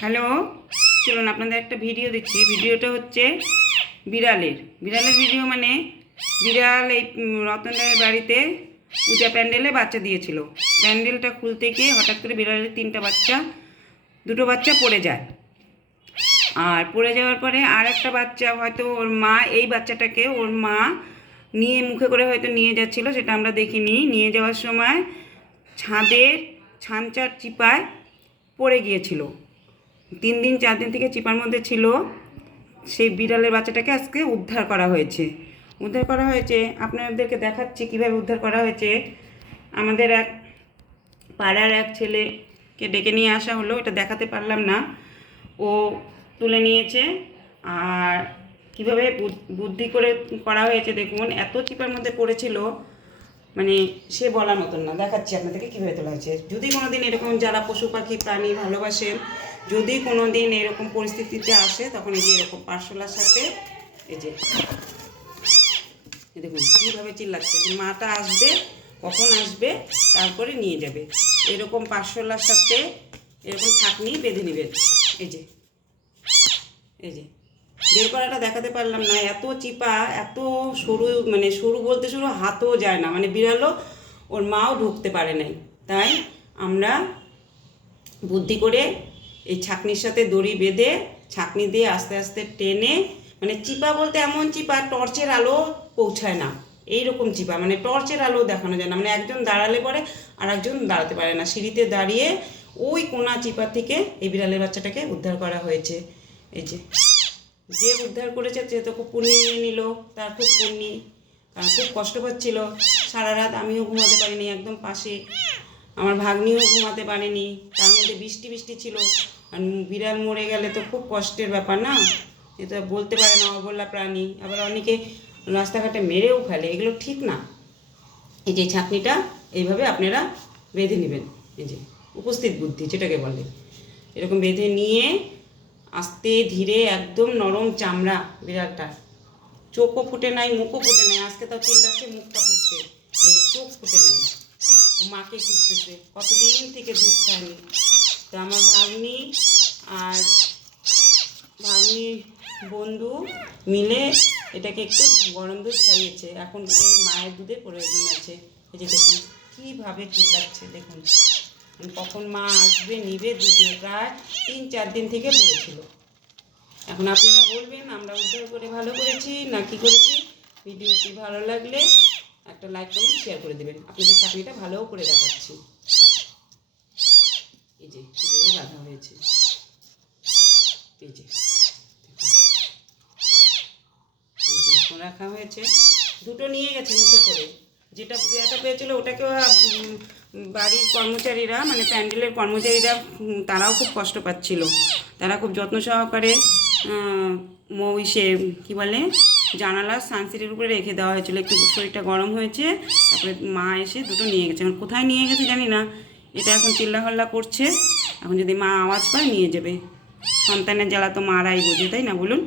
Hello, চলুন আপনাদের একটা ভিডিও দিচ্ছি। ভিডিওটা হচ্ছে বিড়ালের ভিডিও। মানে বিড়াল এই রতনের বাড়িতে পূজা প্যান্ডেলে বাচ্চা দিয়েছিল। প্যান্ডেলটা খুলতে গিয়ে হঠাৎ করে বিড়ালের দুটো বাচ্চা পড়ে যায়। আর পড়ে যাওয়ার পরে আর একটা বাচ্চা হয়তো ওর মা এই বাচ্চাটাকে ওর মা নিয়ে মুখে করে হয়তো নিয়ে যাচ্ছিলো, সেটা আমরা দেখিনি। নিয়ে যাওয়ার সময় ছানচার চিপায় পড়ে গিয়েছিল। 3-4 দিন থেকে চিপার মধ্যে ছিল। সেই বিড়ালের বাচ্চাটাকে আজকে উদ্ধার করা হয়েছে। আপনাদেরকে দেখাচ্ছি কীভাবে উদ্ধার করা হয়েছে। আমাদের এক পাড়ার এক ছেলেকে ডেকে নিয়ে আসা হলো, এটা দেখাতে পারলাম না। ও তুলে নিয়েছে। আর কীভাবে বুদ্ধি করে করা হয়েছে দেখুন। এত চিপার মধ্যে পড়েছিল, মানে সে বলার মতন না। দেখাচ্ছি আপনাদেরকে কীভাবে তোলা হয়েছে। যদি কোনো দিন এরকম যারা পশু পাখি প্রাণী ভালোবাসেন, যদি কোনো দিন এরকম পরিস্থিতিতে আসে, তখন এই যে এরকম পার্সলার সাথে এই যে দেখুন কীভাবে চিল্লাচ্ছে। মাটা আসবে, কখন আসবে, তারপরে নিয়ে যাবে। এরকম পার্সলার সাথে এরকম ছাঁকনি বেঁধে নেবেন। এই যে বের করাটা দেখাতে পারলাম না। এত চিপা, এত সরু, মানে সরু বলতে সরু, হাতও যায় না, মানে বিড়ালও ওর মাও ঢুকতে পারে নাই। তাই আমরা বুদ্ধি করে এই ছাঁকনির সাথে দড়ি বেঁধে ছাঁকনি দিয়ে আস্তে আস্তে টেনে, মানে চিপা বলতে এমন চিপা টর্চের আলো পৌঁছায় না, এইরকম চিপা, মানে টর্চের আলো দেখানো যায় না। মানে একজন দাঁড়ালে পরে আর একজন দাঁড়াতে পারে না। সিঁড়িতে দাঁড়িয়ে ওই কোনা চিপা থেকে এই বিড়ালের বাচ্চাটাকে উদ্ধার করা হয়েছে। এই যে উদ্ধার করেছে সে তো খুব পুণ্যি নিয়ে নিল, তার খুব পুণ্যি, কারণ খুব কষ্ট পাচ্ছিল সারা রাত। আমিও ঘুমাতে পারিনি, একদম পাশে আমার ভাগ্নিও ঘুমাতে পারেনি। তার মধ্যে বৃষ্টি ছিল। আর বিড়াল মরে গেলে তো খুব কষ্টের ব্যাপার না, এটা বলতে পারে না, অবলা প্রাণী। আবার অনেকে রাস্তাঘাটে মেরেও ফেলে, এগুলো ঠিক না। এই যে ছাঁকনিটা এইভাবে আপনারা বেঁধে নেবেন। এই যে উপস্থিত বুদ্ধি যেটাকে বলে, এরকম বেঁধে নিয়ে আস্তে ধীরে, একদম নরম চামড়া বিড়ালটার, চোখও ফুটে নাই, মুখও ফুটে নাই। আজকে তাও চিল্লাচ্ছে মুখটা ফুটছে, এই যে চোখ ফুটে নেই, মাকে খুঁজতেছে, কতদিন থেকে দুধ খায়নি। তো আমার ভাগ্নি আর ভাগ্নির বন্ধু মিলে এটাকে একটু গরম দুধ খাইয়েছে। এখন এর মায়ের দুধের প্রয়োজন আছে। এই যে দেখুন কীভাবে চিল্লাচ্ছে, দেখুন কখন মা আসবে নিবে দুধে। প্রায় 3-4 দিন থেকে পড়েছিল। এখন আপনারা বলবেন আমরা উদ্ধার করে ভালো করেছি না কি করেছি। ভিডিওটি ভালো লাগলে একটা লাইক কমেন্ট শেয়ার করে দেবেন। আপনাদের চাকরিটা ভালোও করে দেখাচ্ছি। এই যে কীভাবে বাঁধা হয়েছে, এই যে এখন রাখা হয়েছে। দুটো নিয়ে গেছে মুখে করে। যেটা পেয়েছিল ওটাকেও বাড়ির কর্মচারীরা, মানে প্যান্ডেলের কর্মচারীরা, তারাও খুব কষ্ট পাচ্ছিল। তারা খুব যত্ন সহকারে কী বলে জানালার সানসিটের উপরে রেখে দেওয়া হয়েছিল। একটু শরীরটা গরম হয়েছে, তারপরে মা এসে দুটো নিয়ে গেছে। এখন কোথায় নিয়ে গেছে জানি না, এটা এখন চিল্লাহল্লা করছে। এখন যদি মা আওয়াজ পায় নিয়ে যাবে। সন্তানের জ্বালা তো মারাই বোঝে, তাই না বলুন?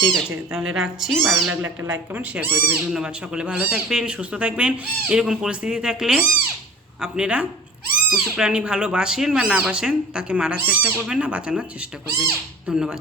ঠিক আছে, তাহলে রাখছি। ভালো লাগলে একটা লাইক কমেন্ট শেয়ার করে দেবেন। ধন্যবাদ। সকলে ভালো থাকবেন, সুস্থ থাকবেন। এরকম পরিস্থিতি থাকলে আপনারা পশু প্রাণী ভালোবাসেন বা না বাসেন, তাকে মারার চেষ্টা করবেন না, বাঁচানোর চেষ্টা করবেন। ধন্যবাদ।